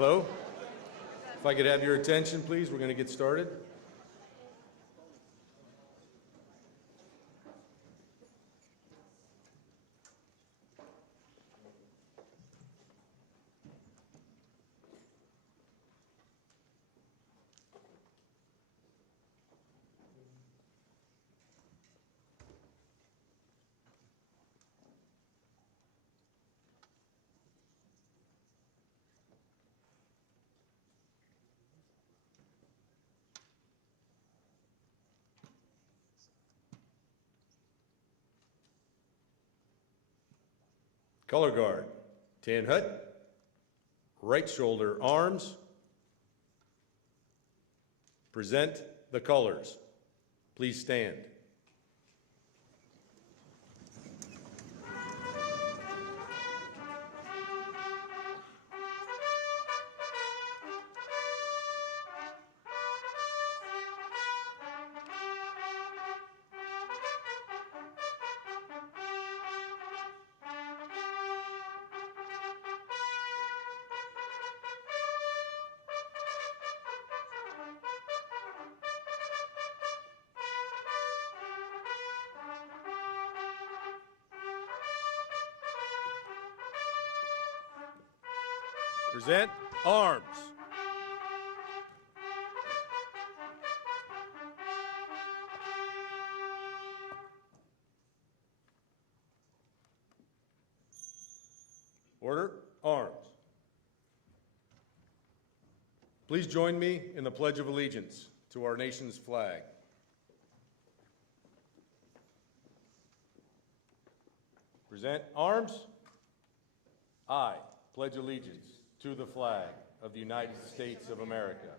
Hello? If I could have your attention, please, we're going to get started. Color guard, tan hut, right shoulder arms, present the colors. Please stand. Present arms. Order, arms. Please join me in the Pledge of Allegiance to our nation's flag. Present arms. I pledge allegiance to the flag of the United States of America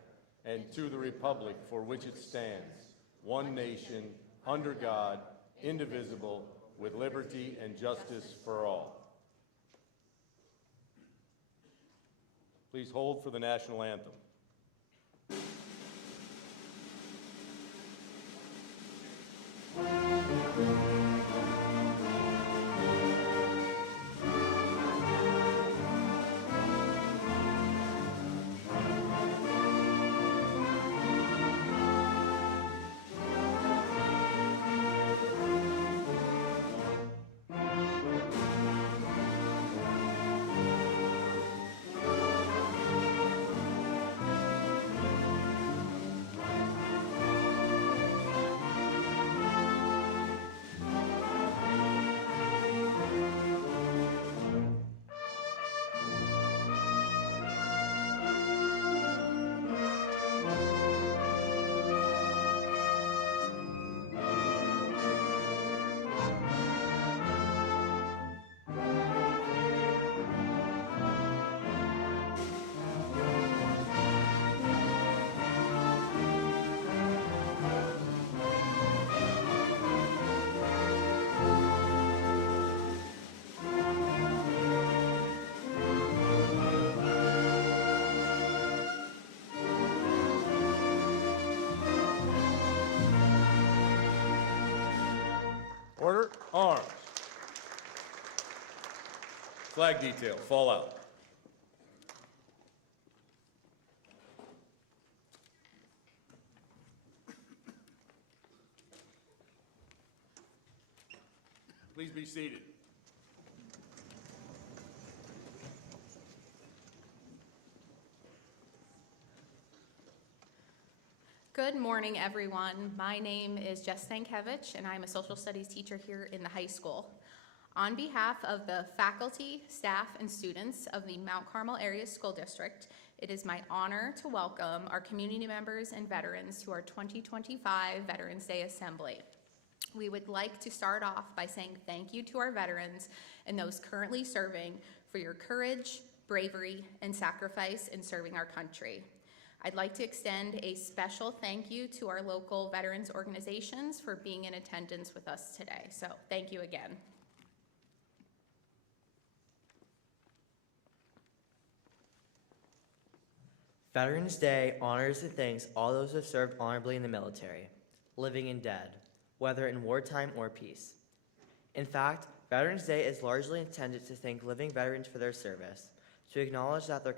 and to the republic for which it stands, one nation, under God, indivisible, with liberty and justice for all. Please hold for the national anthem. Order, arms. Flag detail, fall out. Please be seated. Good morning, everyone. My name is Jess Stankiewicz, and I'm a social studies teacher here in the high school. On behalf of the faculty, staff, and students of the Mount Carmel Area School District, it is my honor to welcome our community members and veterans to our 2025 Veterans Day Assembly. We would like to start off by saying thank you to our veterans and those currently serving for your courage, bravery, and sacrifice in serving our country. I'd like to extend a special thank you to our local veterans organizations for being in attendance with us today. So thank you again. Veterans Day honors and thanks all those who have served honorably in the military, living and dead, whether in wartime or peace. In fact, Veterans Day is largely intended to thank living veterans for their service, to acknowledge that their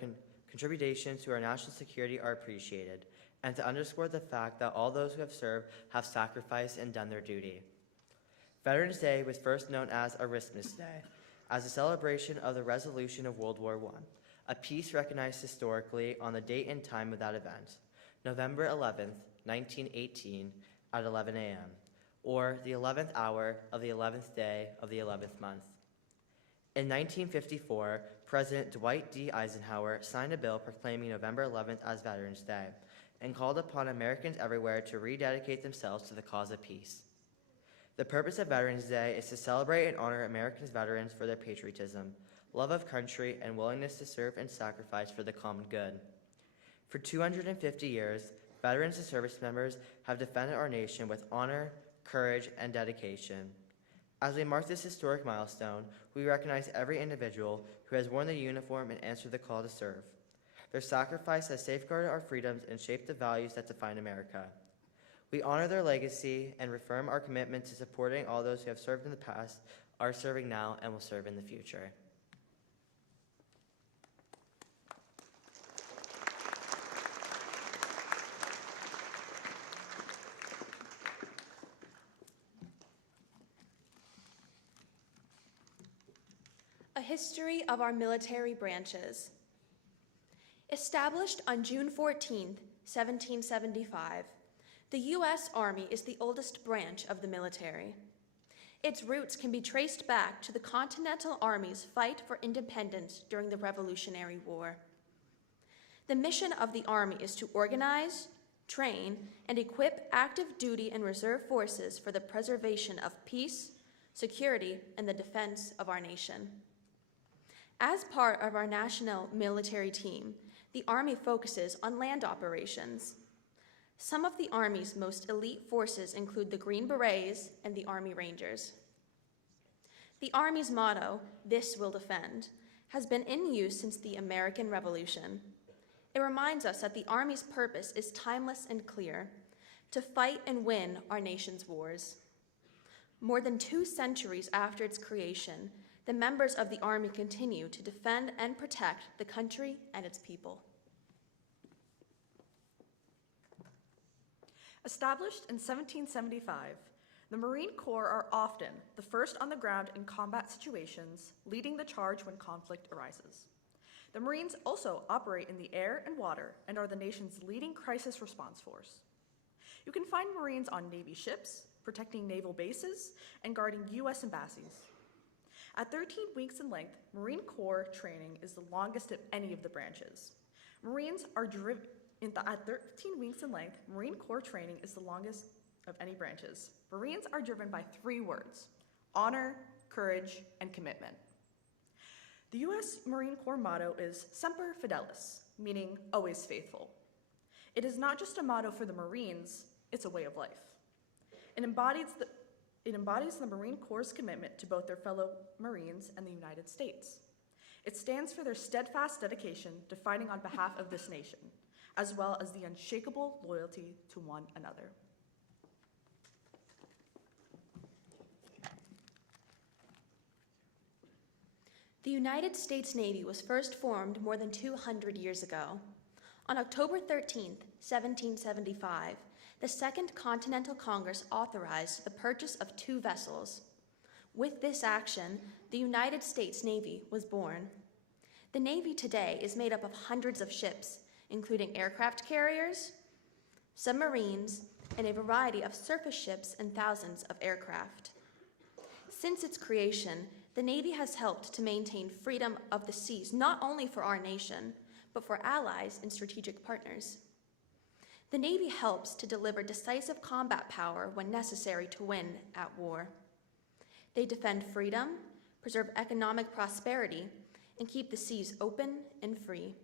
contributions to our national security are appreciated, and to underscore the fact that all those who have served have sacrificed and done their duty. Veterans Day was first known as Armistice Day, as a celebration of the resolution of World War I, a peace recognized historically on the date and time of that event, November 11th, 1918, at 11 a.m., or the 11th hour of the 11th day of the 11th month. In 1954, President Dwight D. Eisenhower signed a bill proclaiming November 11th as Veterans Day and called upon Americans everywhere to rededicate themselves to the cause of peace. The purpose of Veterans Day is to celebrate and honor American veterans for their patriotism, love of country, and willingness to serve and sacrifice for the common good. For 250 years, veterans and service members have defended our nation with honor, courage, and dedication. As we mark this historic milestone, we recognize every individual who has worn the uniform and answered the call to serve. Their sacrifice has safeguarded our freedoms and shaped the values that define America. We honor their legacy and reaffirm our commitment to supporting all those who have served in the past, are serving now, and will serve in the future. A history of our military branches. Established on June 14, 1775, the U.S. Army is the oldest branch of the military. Its roots can be traced back to the Continental Army's fight for independence during the Revolutionary War. The mission of the Army is to organize, train, and equip active duty and reserve forces for the preservation of peace, security, and the defense of our nation. As part of our national military team, the Army focuses on land operations. Some of the Army's most elite forces include the Green Berets and the Army Rangers. The Army's motto, "This will defend," has been in use since the American Revolution. It reminds us that the Army's purpose is timeless and clear: to fight and win our nation's wars. More than 2 centuries after its creation, the members of the Army continue to defend and protect the country and its people. Established in 1775, the Marine Corps are often the first on the ground in combat situations, leading the charge when conflict arises. The Marines also operate in the air and water and are the nation's leading crisis response force. You can find Marines on Navy ships, protecting naval bases, and guarding U.S. embassies. At 13 weeks in length, Marine Corps training is the longest of any of the branches. At 13 weeks in length, Marine Corps training is the longest of any branches. Marines are driven by 3 words: honor, courage, and commitment. The U.S. Marine Corps motto is Semper Fidelis, meaning always faithful. It is not just a motto for the Marines, it's a way of life. It embodies the Marine Corps' commitment to both their fellow Marines and the United States. It stands for their steadfast dedication to fighting on behalf of this nation, as well as the unshakable loyalty to one another. The United States Navy was first formed more than 200 years ago. On October 13, 1775, the Second Continental Congress authorized the purchase of 2 vessels. With this action, the United States Navy was born. The Navy today is made up of hundreds of ships, including aircraft carriers, submarines, and a variety of surface ships and thousands of aircraft. Since its creation, the Navy has helped to maintain freedom of the seas, not only for our nation, but for allies and strategic partners. The Navy helps to deliver decisive combat power when necessary to win at war. They defend freedom, preserve economic prosperity, and keep the seas open and free.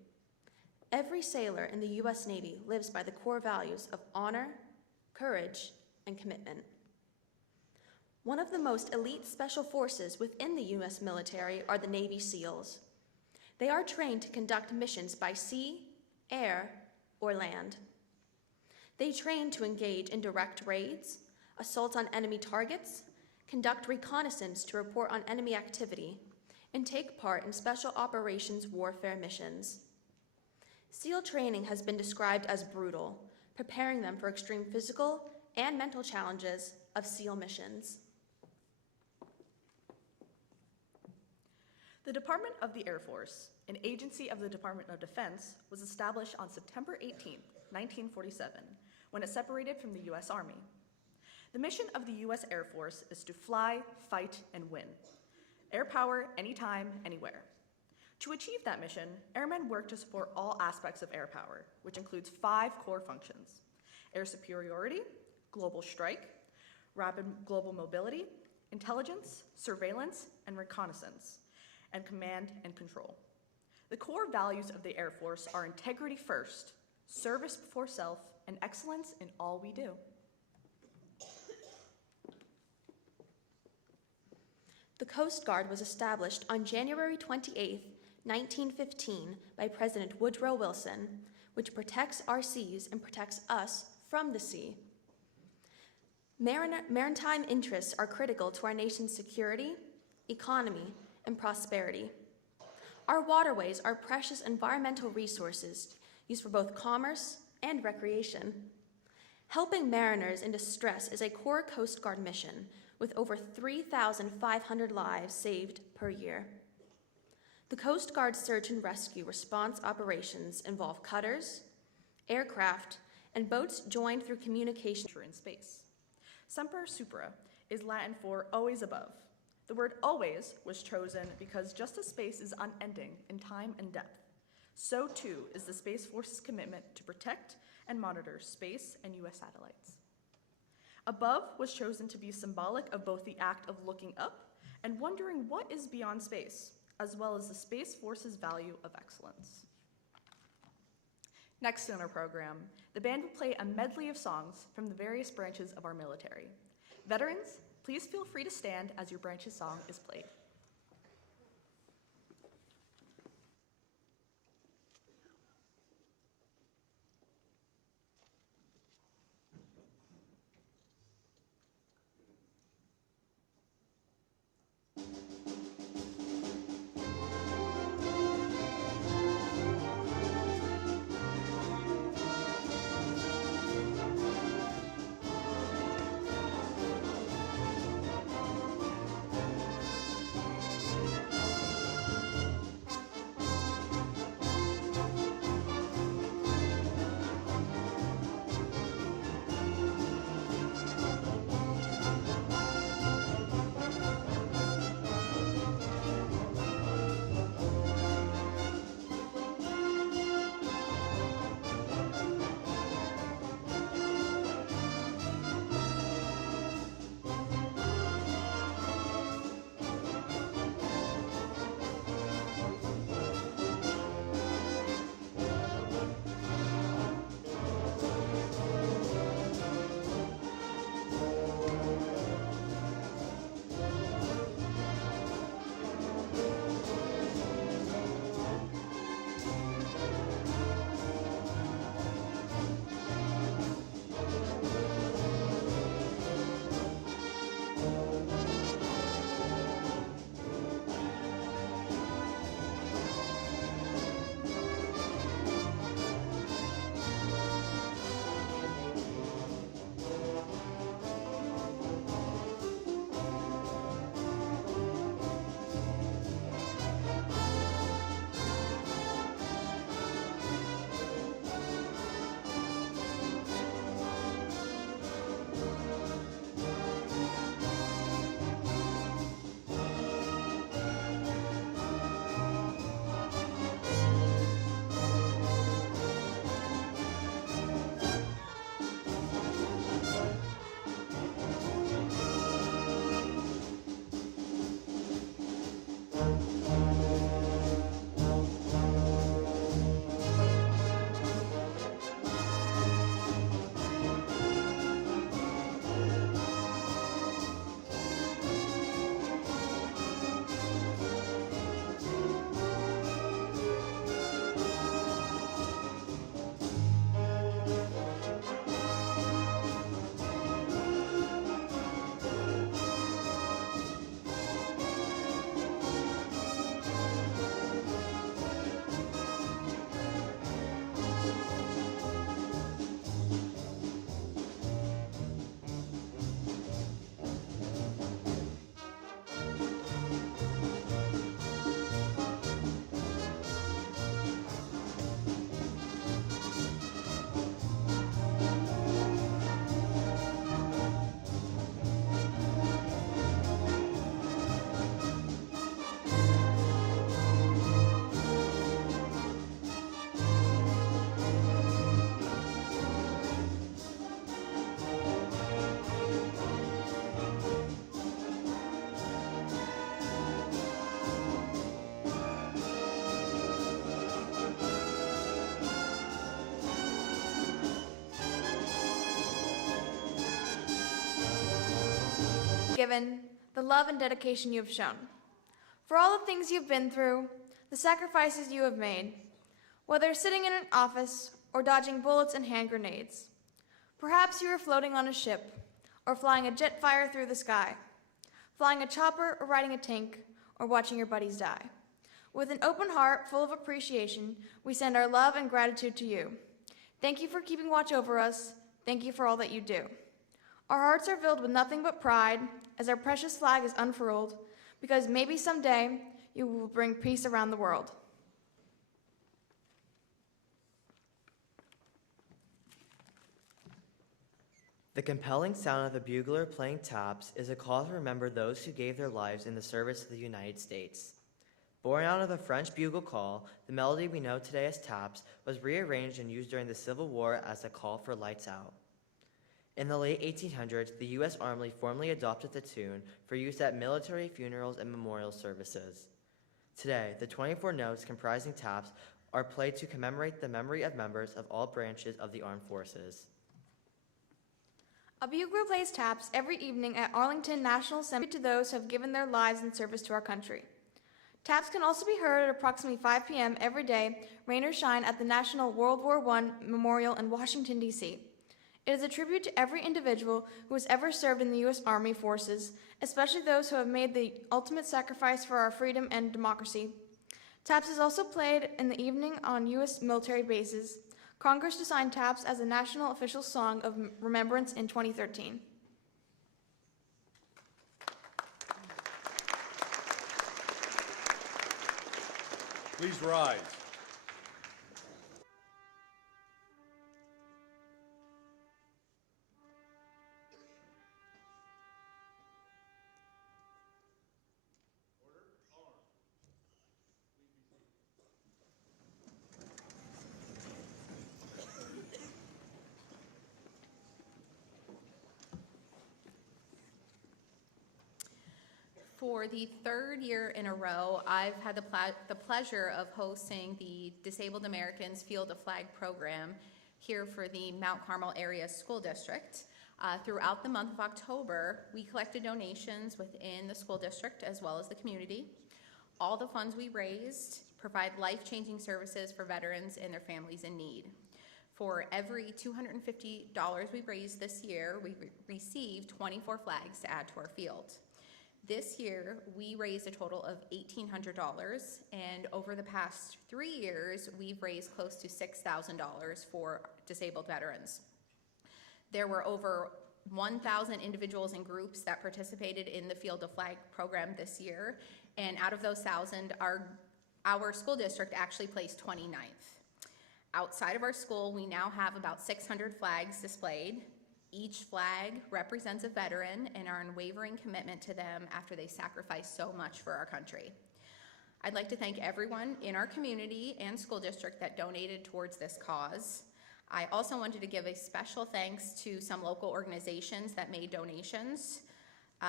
Every sailor in the U.S. Navy lives by the core values of honor, courage, and commitment. One of the most elite special forces within the U.S. military are the Navy SEALs. They are trained to conduct missions by sea, air, or land. They train to engage in direct raids, assaults on enemy targets, conduct reconnaissance to report on enemy activity, and take part in special operations warfare missions. SEAL training has been described as brutal, preparing them for extreme physical and mental challenges of SEAL missions. The Department of the Air Force, an agency of the Department of Defense, was established on September 18, 1947, when it separated from the U.S. Army. The mission of the U.S. Air Force is to fly, fight, and win. Air power anytime, anywhere. To achieve that mission, airmen work to support all aspects of air power, which includes 5 core functions: air superiority, global strike, rapid global mobility, intelligence, surveillance, and reconnaissance, and command and control. The core values of the Air Force are integrity first, service before self, and excellence in all we do. The Coast Guard was established on January 28, 1915, by President Woodrow Wilson, which protects our seas and protects us from the sea. Maritime interests are critical to our nation's security, economy, and prosperity. Our waterways are precious environmental resources used for both commerce and recreation. Helping mariners in distress is a core Coast Guard mission, with over 3,500 lives saved per year. The Coast Guard search and rescue response operations involve cutters, aircraft, and boats joined through communication In space. Semper Supra is Latin for always above. The word always was chosen because just as space is unending in time and depth, so too is the Space Force's commitment to protect and monitor space and U.S. satellites. Above was chosen to be symbolic of both the act of looking up and wondering what is beyond space, as well as the Space Force's value of excellence. Next in our program, the band will play a medley of songs from the various branches of our military. Veterans, please feel free to stand as your branch's song is played. given, the love and dedication you have shown. For all the things you've been through, the sacrifices you have made, whether sitting in an office or dodging bullets and hand grenades. Perhaps you were floating on a ship or flying a jet fighter through the sky, flying a chopper or riding a tank, or watching your buddies die. With an open heart full of appreciation, we send our love and gratitude to you. Thank you for keeping watch over us. Thank you for all that you do. Our hearts are filled with nothing but pride as our precious flag is unfurled, because maybe someday you will bring peace around the world. The compelling sound of the bugler playing taps is a call to remember those who gave their lives in the service of the United States. Born out of a French bugle call, the melody we know today as taps was rearranged and used during the Civil War as a call for lights out. In the late 1800s, the U.S. Army formally adopted the tune for use at military funerals and memorial services. Today, the 24 notes comprising taps are played to commemorate the memory of members of all branches of the armed forces. A bugler plays taps every evening at Arlington National Cemetery to those who have given their lives in service to our country. Taps can also be heard at approximately 5 p.m. every day, rain or shine, at the National World War I Memorial in Washington, D.C. It is a tribute to every individual who has ever served in the U.S. Army forces, especially those who have made the ultimate sacrifice for our freedom and democracy. Taps is also played in the evening on U.S. military bases. Congress assigned taps as a national official song of remembrance in 2013. Please rise. For the third year in a row, I've had the pleasure of hosting the Disabled Americans Field of Flag program here for the Mount Carmel Area School District. Throughout the month of October, we collected donations within the school district as well as the community. All the funds we raised provide life-changing services for veterans and their families in need. For every $250 we raised this year, we received 24 flags to add to our field. This year, we raised a total of $1,800, and over the past 3 years, we've raised close to $6,000 for disabled veterans. There were over 1,000 individuals and groups that participated in the Field of Flag program this year, and out of those 1,000, our school district actually placed 29th. Outside of our school, we now have about 600 flags displayed. Each flag represents a veteran and our unwavering commitment to them after they sacrificed so much for our country. I'd like to thank everyone in our community and school district that donated towards this cause. I also wanted to give a special thanks to some local organizations that made donations.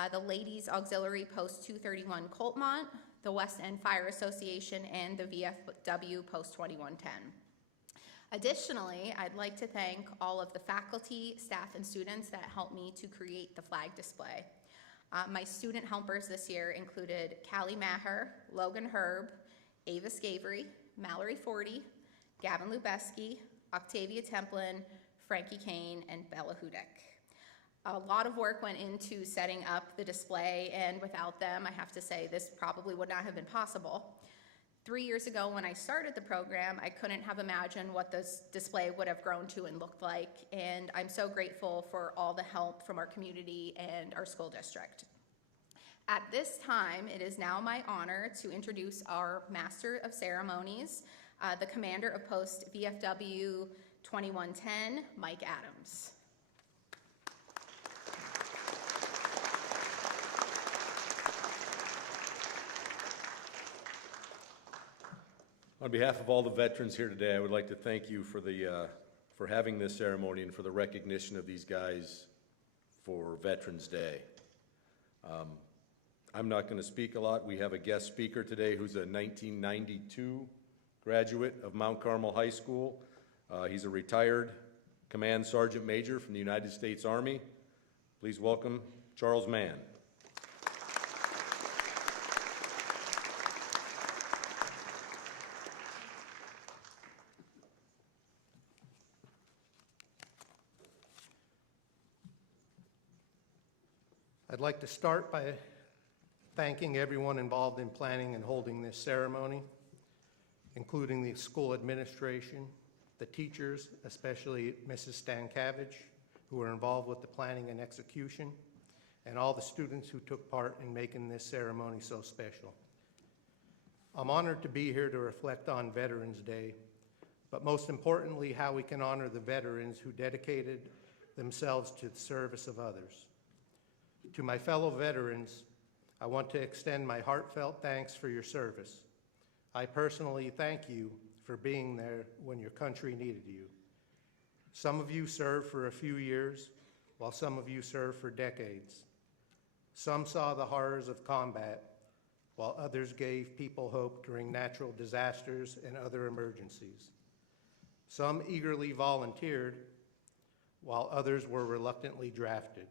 The Ladies Auxiliary Post 231 Coltmont, the West End Fire Association, and the VFW Post 2110. Additionally, I'd like to thank all of the faculty, staff, and students that helped me to create the flag display. My student helpers this year included Callie Maher, Logan Herb, Ava Scavery, Mallory Forty, Gavin Lubeski, Octavia Templin, Frankie Kane, and Bella Hudek. A lot of work went into setting up the display, and without them, I have to say, this probably would not have been possible. 3 years ago when I started the program, I couldn't have imagined what this display would have grown to and looked like, and I'm so grateful for all the help from our community and our school district. At this time, it is now my honor to introduce our Master of Ceremonies, the Commander of Post VFW 2110, Mike Adams. On behalf of all the veterans here today, I would like to thank you for having this ceremony and for the recognition of these guys for Veterans Day. I'm not going to speak a lot. We have a guest speaker today who's a 1992 graduate of Mount Carmel High School. He's a retired Command Sergeant Major from the United States Army. Please welcome Charles Mann. I'd like to start by thanking everyone involved in planning and holding this ceremony, including the school administration, the teachers, especially Mrs. Stankiewicz, who were involved with the planning and execution, and all the students who took part in making this ceremony so special. I'm honored to be here to reflect on Veterans Day, but most importantly, how we can honor the veterans who dedicated themselves to the service of others. To my fellow veterans, I want to extend my heartfelt thanks for your service. I personally thank you for being there when your country needed you. Some of you served for a few years, while some of you served for decades. Some saw the horrors of combat, while others gave people hope during natural disasters and other emergencies. Some eagerly volunteered, while others were reluctantly drafted.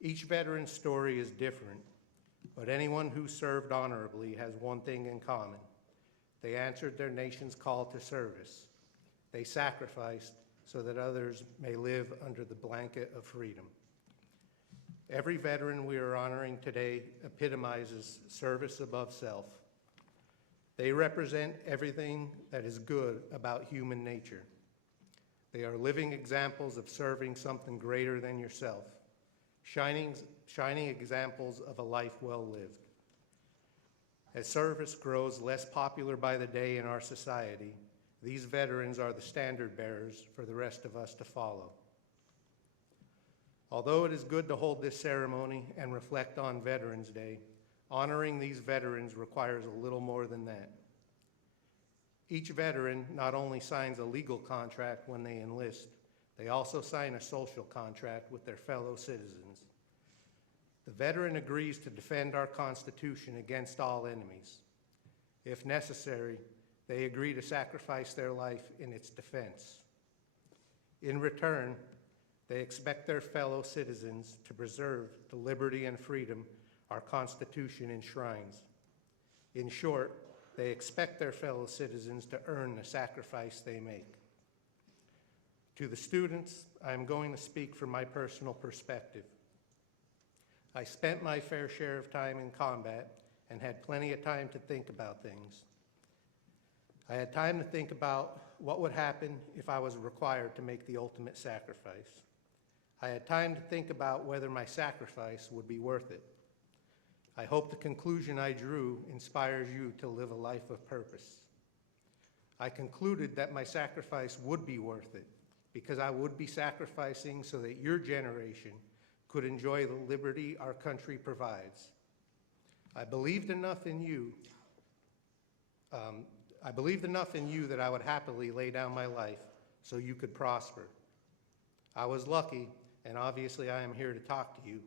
Each veteran's story is different, but anyone who served honorably has one thing in common. They answered their nation's call to service. They sacrificed so that others may live under the blanket of freedom. Every veteran we are honoring today epitomizes service above self. They represent everything that is good about human nature. They are living examples of serving something greater than yourself, shining examples of a life well lived. As service grows less popular by the day in our society, these veterans are the standard bearers for the rest of us to follow. Although it is good to hold this ceremony and reflect on Veterans Day, honoring these veterans requires a little more than that. Each veteran not only signs a legal contract when they enlist, they also sign a social contract with their fellow citizens. The veteran agrees to defend our Constitution against all enemies. If necessary, they agree to sacrifice their life in its defense. In return, they expect their fellow citizens to preserve the liberty and freedom our Constitution enshrines. In short, they expect their fellow citizens to earn the sacrifice they make. To the students, I am going to speak from my personal perspective. I spent my fair share of time in combat and had plenty of time to think about things. I had time to think about what would happen if I was required to make the ultimate sacrifice. I had time to think about whether my sacrifice would be worth it. I hope the conclusion I drew inspires you to live a life of purpose. I concluded that my sacrifice would be worth it because I would be sacrificing so that your generation could enjoy the liberty our country provides. I believed enough in you that I would happily lay down my life so you could prosper. I was lucky, and obviously I am here to talk to you,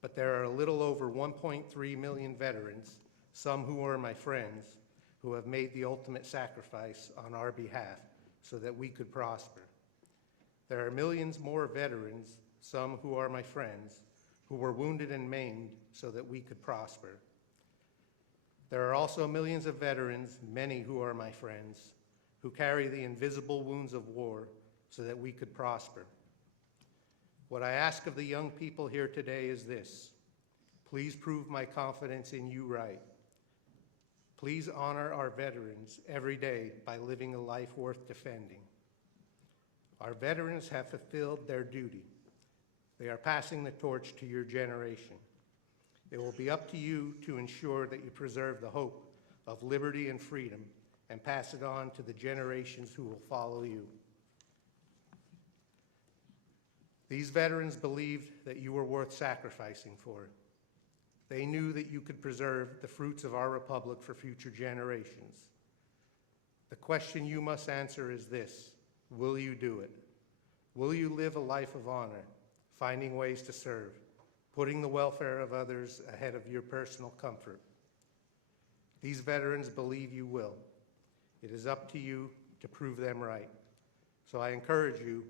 but there are a little over 1.3 million veterans, some who are my friends, who have made the ultimate sacrifice on our behalf so that we could prosper. There are millions more veterans, some who are my friends, who were wounded and maimed so that we could prosper. There are also millions of veterans, many who are my friends, who carry the invisible wounds of war so that we could prosper. What I ask of the young people here today is this: please prove my confidence in you right. Please honor our veterans every day by living a life worth defending. Our veterans have fulfilled their duty. They are passing the torch to your generation. It will be up to you to ensure that you preserve the hope of liberty and freedom and pass it on to the generations who will follow you. These veterans believed that you were worth sacrificing for. They knew that you could preserve the fruits of our republic for future generations. The question you must answer is this: will you do it? Will you live a life of honor, finding ways to serve, putting the welfare of others ahead of your personal comfort? These veterans believe you will. It is up to you to prove them right. So I encourage you,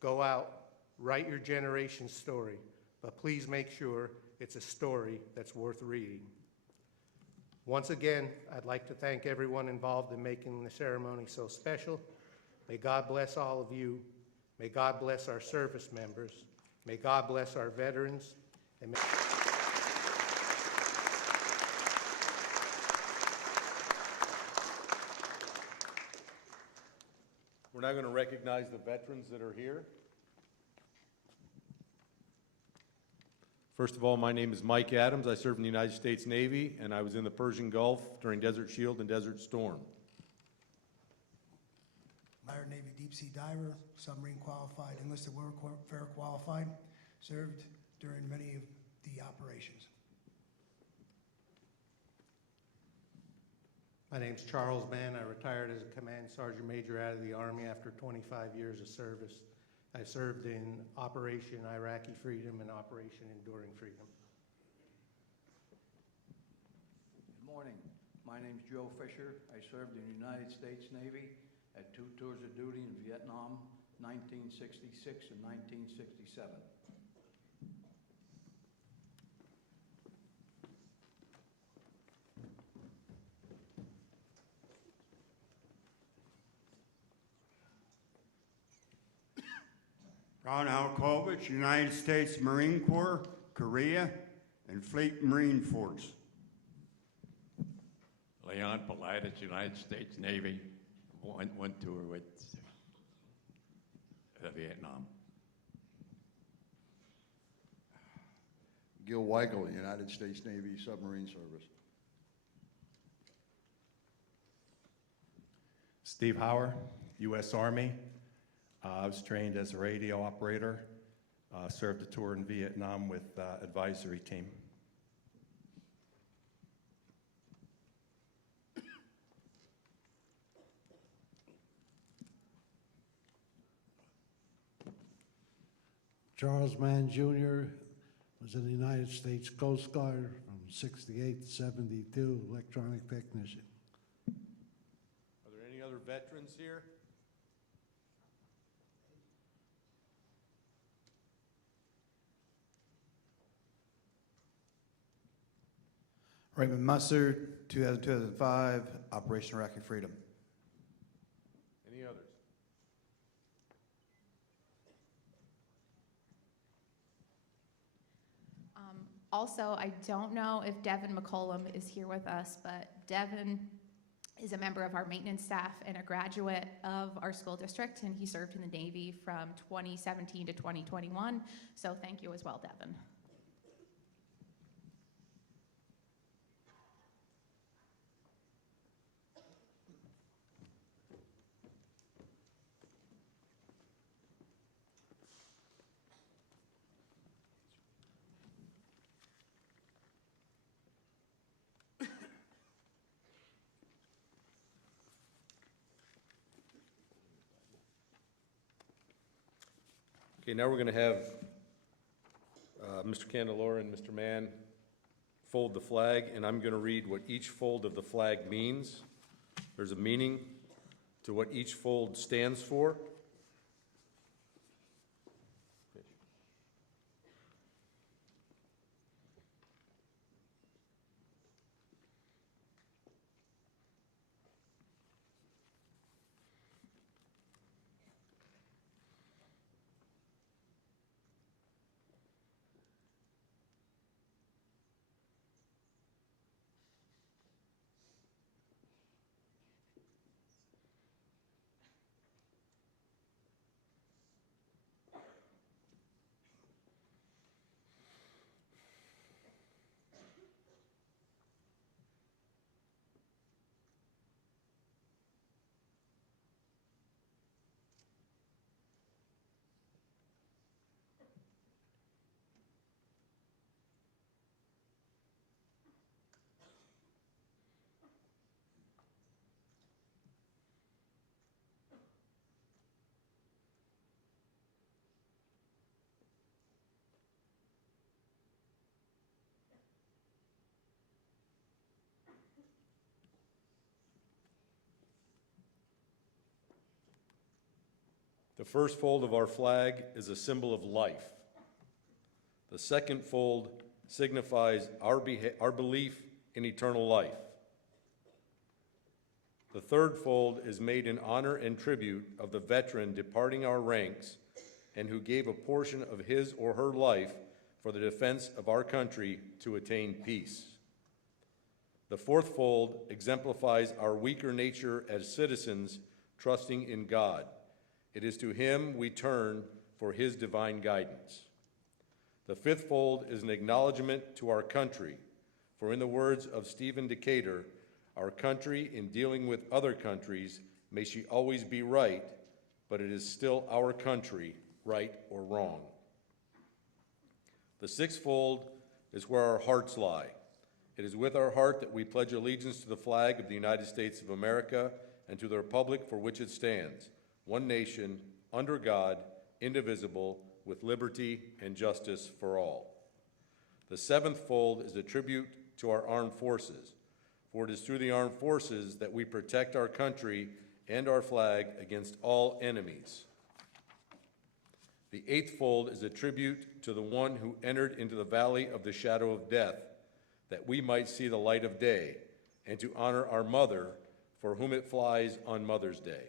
go out, write your generation's story, but please make sure it's a story that's worth reading. Once again, I'd like to thank everyone involved in making the ceremony so special. May God bless all of you. May God bless our service members. May God bless our veterans. And may We're now going to recognize the veterans that are here. First of all, my name is Mike Adams. I served in the United States Navy, and I was in the Persian Gulf during Desert Shield and Desert Storm. Retired Navy deep sea diver, submarine qualified, enlisted warfare qualified, served during many of the operations. My name's Charles Mann. I retired as a Command Sergeant Major out of the Army after 25 years of service. I served in Operation Iraqi Freedom and Operation Enduring Freedom. Good morning. My name's Joe Fisher. I served in the United States Navy at 2 tours of duty in Vietnam, 1966 and 1967. Ron Alkovich, United States Marine Corps, Korea, and Fleet Marine Force. Leon Pilatus, United States Navy, one tour with Vietnam. Gil Weigel, United States Navy Submarine Service. Steve Hauer, U.S. Army. I was trained as a radio operator, served a tour in Vietnam with advisory team. Charles Mann Jr. was in the United States Coast Guard from 68 to 72, electronic technician. Are there any other veterans here? Raymond Musser, 2000-2005, Operation Iraqi Freedom. Any others? Also, I don't know if Devin McCollum is here with us, but Devin is a member of our maintenance staff and a graduate of our school district, and he served in the Navy from 2017 to 2021. So thank you as well, Devin. Okay, now we're going to have Mr. Candelora and Mr. Mann fold the flag, and I'm going to read what each fold of the flag means. There's a meaning to what each fold stands for. The first fold of our flag is a symbol of life. The second fold signifies our belief in eternal life. The third fold is made in honor and tribute of the veteran departing our ranks and who gave a portion of his or her life for the defense of our country to attain peace. The fourth fold exemplifies our weaker nature as citizens trusting in God It is to him we turn for his divine guidance. The fifth fold is an acknowledgement to our country, for in the words of Stephen Decatur, our country, in dealing with other countries, may she always be right, but it is still our country, right or wrong. The sixth fold is where our hearts lie. It is with our heart that we pledge allegiance to the flag of the United States of America and to the republic for which it stands, one nation, under God, indivisible, with liberty and justice for all. The seventh fold is a tribute to our armed forces, for it is through the armed forces that we protect our country and our flag against all enemies. The eighth fold is a tribute to the one who entered into the valley of the shadow of death, that we might see the light of day, and to honor our mother, for whom it flies on Mother's Day.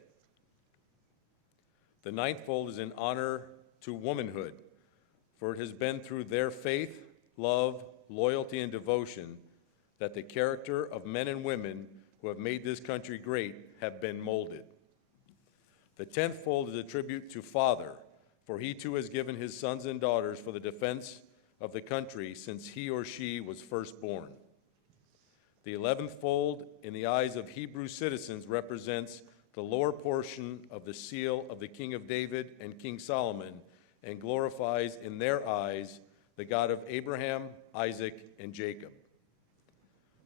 The ninth fold is in honor to womanhood, for it has been through their faith, love, loyalty, and devotion that the character of men and women who have made this country great have been molded. The 10th fold is a tribute to Father, for he too has given his sons and daughters for the defense of the country since he or she was first born. The 11th fold, in the eyes of Hebrew citizens, represents the lower portion of the seal of the King of David and King Solomon, and glorifies in their eyes the God of Abraham, Isaac, and Jacob.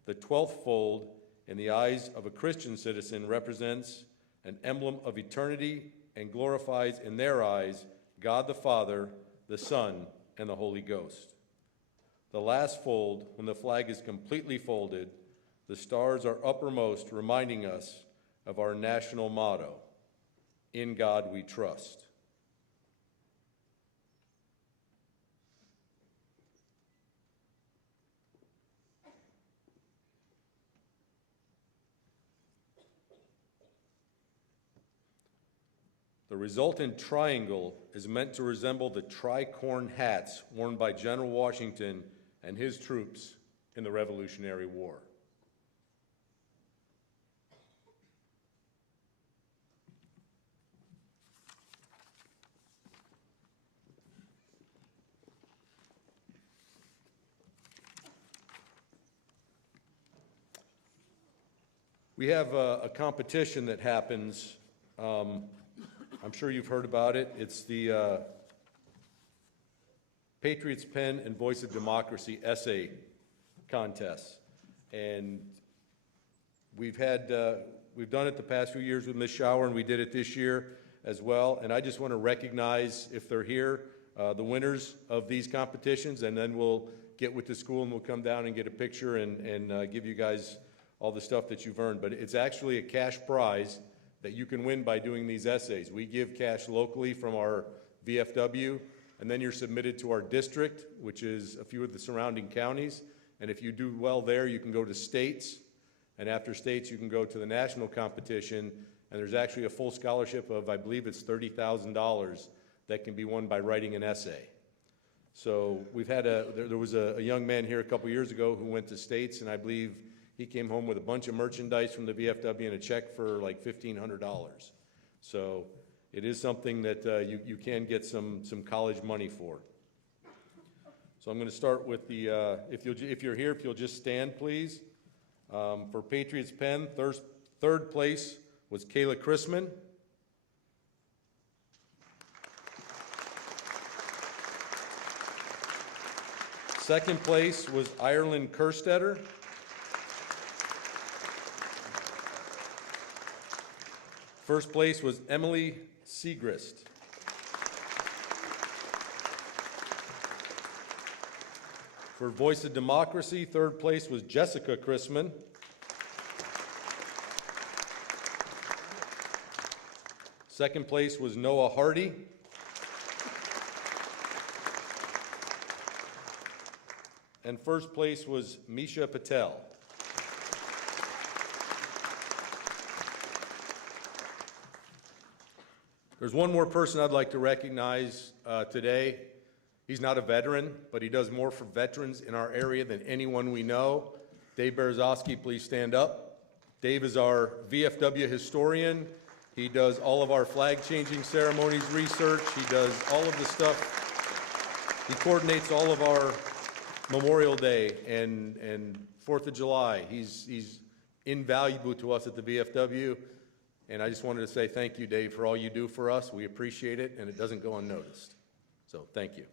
The 12th fold, in the eyes of a Christian citizen, represents an emblem of eternity and glorifies in their eyes God the Father, the Son, and the Holy Ghost. The last fold, when the flag is completely folded, the stars are uppermost, reminding us of our national motto, "In God we trust." The resultant triangle is meant to resemble the tricorn hats worn by General Washington and his troops in the Revolutionary War. We have a competition that happens. I'm sure you've heard about it. It's the Patriots Pen and Voice of Democracy essay contest. And we've done it the past few years with Ms. Schauer, and we did it this year as well. And I just want to recognize, if they're here, the winners of these competitions, and then we'll get with the school and we'll come down and get a picture and give you guys all the stuff that you've earned. But it's actually a cash prize that you can win by doing these essays. We give cash locally from our VFW, and then you're submitted to our district, which is a few of the surrounding counties. And if you do well there, you can go to states, and after states, you can go to the national competition, and there's actually a full scholarship of, I believe it's $30,000 that can be won by writing an essay. So we've had there was a young man here a couple years ago who went to states, and I believe he came home with a bunch of merchandise from the VFW and a check for like $1,500. So it is something that you can get some college money for. So I'm going to start with the, if you're here, if you'll just stand, please. For Patriots Pen, third place was Kayla Chrisman. Second place was Ireland Kerstetter. First place was Emily Segrist. For Voice of Democracy, third place was Jessica Chrisman. Second place was Noah Hardy. And first place was Misha Patel. There's one more person I'd like to recognize today. He's not a veteran, but he does more for veterans in our area than anyone we know. Dave Berezowski, please stand up. Dave is our VFW historian. He does all of our flag-changing ceremonies research. He does all of the stuff. He coordinates all of our Memorial Day and 4th of July. He's invaluable to us at the VFW, and I just wanted to say thank you, Dave, for all you do for us. We appreciate it, and it doesn't go unnoticed. So thank you.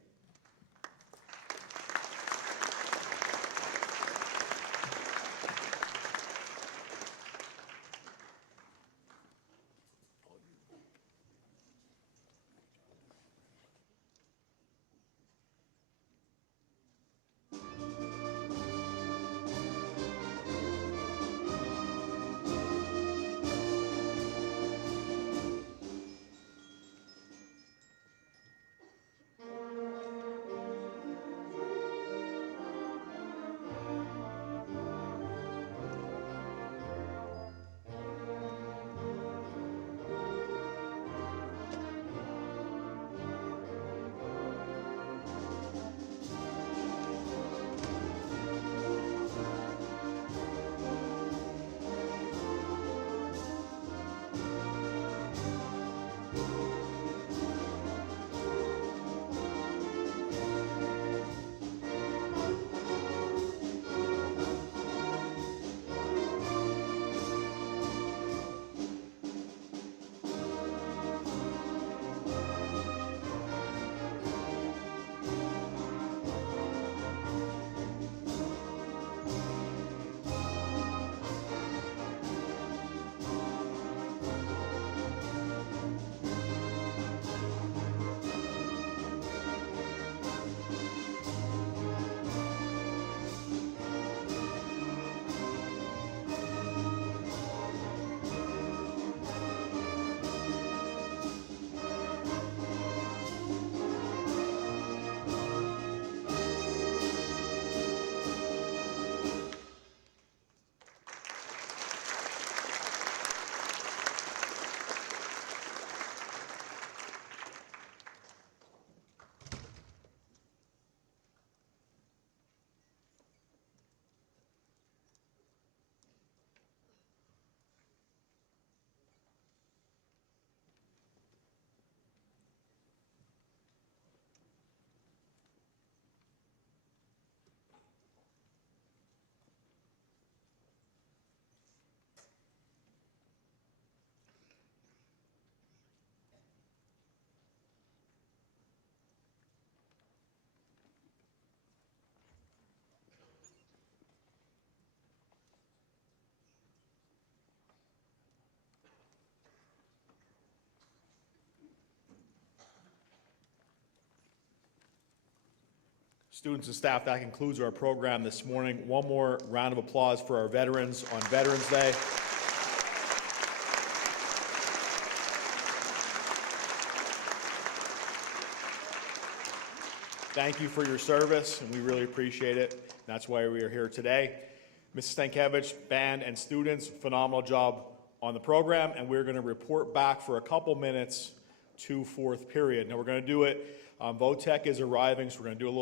Students and staff, that concludes our program this morning. One more round of applause for our veterans on Veterans Day. Thank you for your service, and we really appreciate it. That's why we are here today. Mrs. Stankiewicz, band, and students, phenomenal job on the program, and we're going to report back for a couple minutes to fourth period. Now we're going to do it. VOTEC is arriving, so we're going to do a little